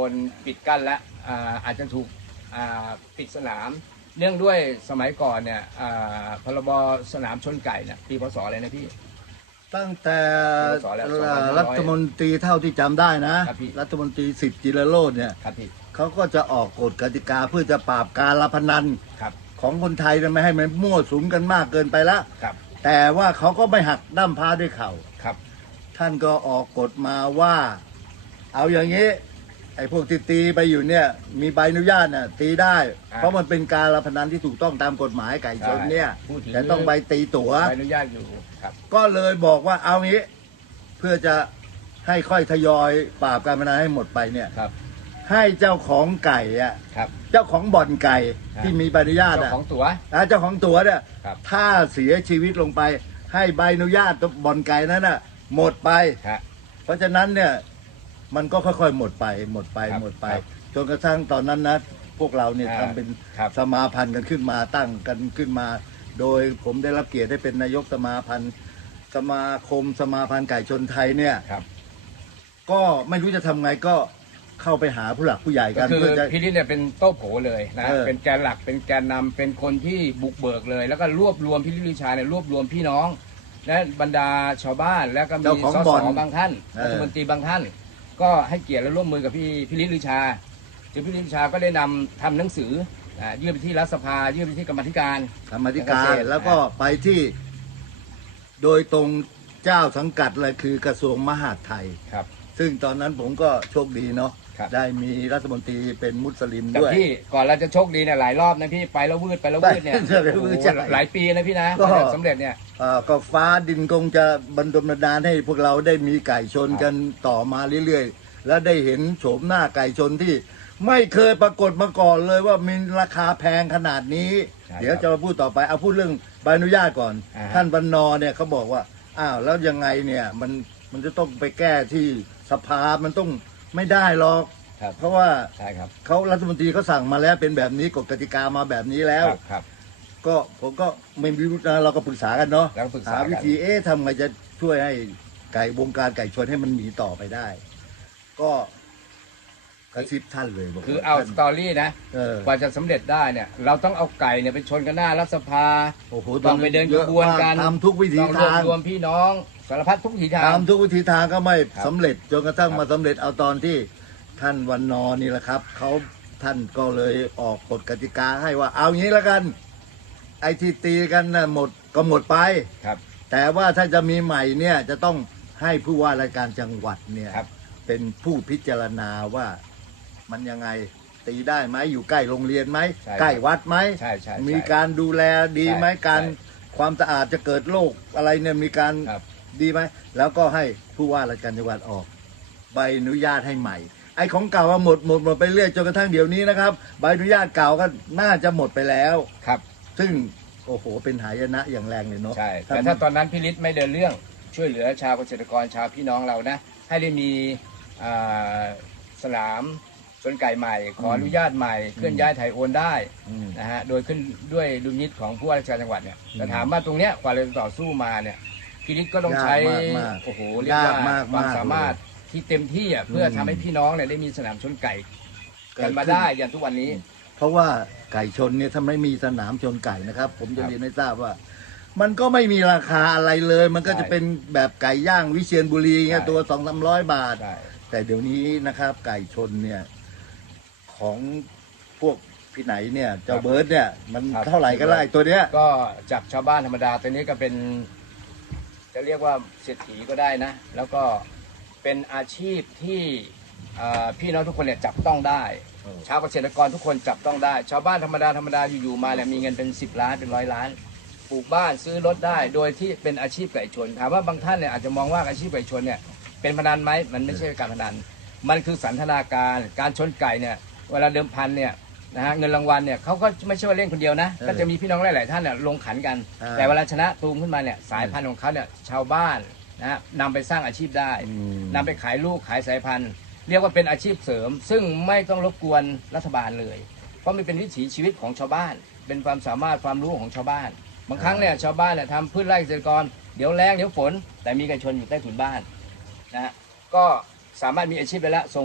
คนปิดกั้นและอ่าอาจจะถูกอ่าปิดสนาม เนื่องด้วยสมัยก่อนเนี่ยอ่าพรบสนามชนไก่เนี่ยปีพศอะไรนะพี่ ตั้งแต่สอนแล้วเอ่อสอนแล้วรัฐมนตรีเท่าที่จำได้นะครับพี่รัฐมนตรีสิทธิ์จิรโรจน์เนี่ยครับพี่เขาก็จะออกกฎกติกาเพื่อจะปราบการละพนันครับของคนไทยนะไม่ให้มันมั่วสุมกันมากเกินไปละครับแต่ว่าเขาก็ไม่หักด้ามพร้าด้วยเข่าครับ ท่านก็ออกกฎมาว่า เอาอย่างนี้ไอ้พวกที่ตีไปอยู่เนี่ย มีใบอนุญาตน่ะตีได้เพราะมันเป็นการละพนันที่ถูกต้องตามกฎหมายไก่ชนเนี่ยพูดถึง แต่ต้องใบตีตั๋ว ใบอนุญาตอยู่ครับ ก็เลยบอกว่าเอางี้ เพื่อจะให้ค่อยทยอยปราบการพนันให้หมดไปเนี่ย ครับ ให้เจ้าของไก่อะครับ เจ้าของบ่อนไก่ครับ ที่มีใบอนุญาตเจ้าอะของตั๋ว นะเจ้าของตั๋วเนี่ยครับ ถ้าเสียชีวิตลงไป ให้ใบอนุญาตบ่อนไก่นั้นน่ะหมดไปครับเพราะฉะนั้นเนี่ย มันก็ค่อยๆหมดไปหมดไปครับหมดไป ครับจนกระทั่งตอนนั้นนะพวกเราเนี่ยอ่าทำเป็นครับสมาพันธ์กันขึ้นมาตั้งกันขึ้นมา โดยผมได้รับเกียรติได้เป็นนายกสมาพันธ์สมาคมสมาพันธ์ไก่ชนไทยเนี่ยครับ ก็ไม่รู้จะทำไงก็เข้าไปหาผู้หลักผู้ใหญ่ก็กันคือเพื่อจะ พี่ฤทธิ์เนี่ยเป็นโต๊ะโผเลยนะ เออ เป็นแกนหลัก เป็นแกนนำเป็นคนที่บุกเบิกเลย แล้วก็รวบรวมพี่ฤทธิ์ลือชาเนี่ยรวบรวมพี่น้อง และบรรดาชาวบ้าน แล้วก็มีเจ้าของสบ่สอนบางท่านเออ รัฐมนตรีบางท่าน ก็ให้เกียรติและร่วมมือกับพี่พี่ฤทธิ์ลือชาจึงพี่ฤทธิ์ลือชาก็ได้นำทำหนังสืออ่ายื่นไปที่รัฐสภา ยื่นไปที่กรรมาธิการธรรมาธิการเกษตรแล้วก็ไปที่ โดยตรงเจ้าสังกัดเลยคือกระทรวงมหาดไทย ครับ ซึ่งตอนนั้นผมก็โชคดีเนาะครับ ได้มีรัฐมนตรีเป็นมุสลิมแต่ด้วย พี่ก่อนเราจะโชคดีเนี่ยหลายรอบนะพี่ไปแล้ววืดไปแล้ววืดเนี่ยไปแล้ววืดโอ้โหใช่หลายปีนะพี่นะก็กว่าจะสำเร็จเนี่ย เอ่อก็ฟ้าดินคงจะบรรดลบันดาลให้พวกเราได้มีไก่ชนครับกันต่อมาเรื่อยๆ และได้เห็นโฉมหน้าไก่ชนที่ไม่เคยปรากฏมาก่อนเลยว่ามีราคาแพงขนาดนี้ ใช่เดี๋ยวจะมาพูดต่อไปเอาพูดเรื่องใบอนุญาตก่อน อ่าฮะท่านบรรณอเนี่ยเขาบอกว่าอ้าวแล้วยังไงเนี่ยมัน มันจะต้องไปแก้ที่สภา มันต้องไม่ได้หรอก ครับเพราะว่าใช่ครับเขารัฐมนตรีเขาสั่งมาแล้วเป็นแบบนี้กฎกติกามาแบบนี้แล้ว ครับครับก็ผมก็ไม่รู้นะเราก็ปรึกษากันเนาะแล้วก็ปรึกษาหากันวิธีเอ๊ะทำไงจะช่วยให้ไก่วงการไก่ชนให้มันหนีต่อไปได้ ก็ กระซิบท่านเลยบอกคือว่เอาสท่นตอรี่นะเออกว่าจะสำเร็จได้เนี่ย เราต้องเอาไก่เนี่ยไปชนกันหน้ารัฐสภา โอ้โหต้องไปเดินกระบวนการทำทุกวิธีต้องรวบทางรวมพี่น้องสารพัดทุกวิถีทาง ทำทุกวิธีทางก็ไม่ครับสำเร็จจนกระทั่งครับมาสำเร็จเอาตอนที่ท่านวันนอร์นี่แหละครับเขาท่านก็เลยออกกฎกติกาให้ว่าเอางี้แล้วกัน ไอ้ที่ตีกันน่ะหมดก็หมดไป ครับ แต่ว่าถ้าจะมีใหม่เนี่ยจะต้องให้ผู้ว่าราชการจังหวัดเนี่ยครับ เป็นผู้พิจารณาว่า มันยังไงตีได้ไหมอยู่ใกล้โรงเรียนไหมใช่ครับใกล้วัดไหมใช่ใช่ใช่มีการดูแลดีไหมใช่การใช่ความสะอาดจะเกิดโรคอะไรเนี่ยมีการครับ ดีไหมแล้วก็ให้ผู้ว่าราชการจังหวัดออก ใบอนุญาตให้ใหม่ ไอ้ของเก่าอะหมดหมดหมดไปเรื่อยจนกระทั่งเดี๋ยวนี้นะครับ ใบอนุญาตเก่าก็น่าจะหมดไปแล้ว ครับ ซึ่งโอ้โหเป็นหายนะอย่างแรงเลยเนาะใช่ แต่ถ้าตอนนั้นพี่ฤทธิ์ไม่เดินเรื่องช่วยเหลือชาวเกษตรกรชาวพี่น้องเรานะ ให้ได้มีอ่าสนาม ชนไก่ใหม่ ขออนุญาตใหม่เคลื่อนย้ายถ่ายโอนได้อืมนะฮะโดยขึ้นด้วยดุลพินิจของผู้ว่าราชการจังหวัดเนี่ยอืมแต่ถามว่าตรงเนี้ยกว่าเราจะต่อสู้มาเนี่ยพี่ฤทธิ์ก็ต้องใช้ยากมากๆโอ้โหเรียกว่ายากมากๆความสามารถที่เต็มที่อะเพื่ออมทำให้พี่น้องเนี่ยได้มีสนามชนไก่กันมาได้อย่างทุกวันนี้ เพราะว่าไก่ชนเนี่ยถ้าไม่มีสนามชนไก่นะครับ ผมจะครับเรียนให้ทราบว่า มันก็ไม่มีราคาอะไรเลย มันก็ใช่จะเป็นแบบไก่ย่างวิเชียรบุรีเงี้ยใช่ตัวสองสามร้อยบาทใช่แต่เดี๋ยวนี้นะครับ ไก่ชนเนี่ย ของพวกพี่ไหนเนี่ยเจ้าเบิร์ดเนี่ยมันเท่าไหร่ก็ได้ตัวเนี้ยก็จากชาวบ้านธรรมดาตอนนี้ก็เป็น จะเรียกว่าเศรษฐีก็ได้นะ แล้วก็เป็นอาชีพที่อ่าพี่น้องทุกคนเนี่ยจับต้องได้เออชาวเกษตรกรทุกคนจับต้องได้ ชาวบ้านธรรมดาธรรมดาอยู่ๆมาเนี่ยมีเงินเป็น 10 ล้านเป็นร้อยล้านปลูกบ้านซื้อรถได้ โดยที่เป็นอาชีพไก่ชนถามว่าบางท่านเนี่ยอาจจะมองว่าอาชีพไก่ชนเนี่ยเป็นพนันไหมมันไม่ใช่การพนันมันคือสันทนาการการชนไก่เนี่ย เวลาเดิมพันเนี่ยนะฮะเงินรางวัลเนี่ยเขาก็ไม่ใช่ว่าเล่นคนเดียวนะเออก็จะมีพี่น้องหลาย ๆ ท่านเนี่ยลงขันกันอ่าแต่เวลาชนะตูมขึ้นมาเนี่ยสายพันธุ์ของเขาเนี่ยชาวบ้านนะฮะนำไปสร้างอาชีพได้อืมนำไปขายลูกขายสายพันธุ์ เรียกว่าเป็นอาชีพเสริม ซึ่งไม่ต้องรบกวนรัฐบาลเลย เพราะมันเป็นวิถีชีวิตของชาวบ้าน เป็นความสามารถความรู้ของชาวบ้าน บางครั้งเนี่ยชาวบ้านเนี่ยทำพืชไร่เกษตรกร เดี๋ยวแรงเดี๋ยวฝน แต่มีไก่ชนอยู่ใต้ถุนบ้านนะฮะก็สามารถมีอาชีพไปแล้วส่ง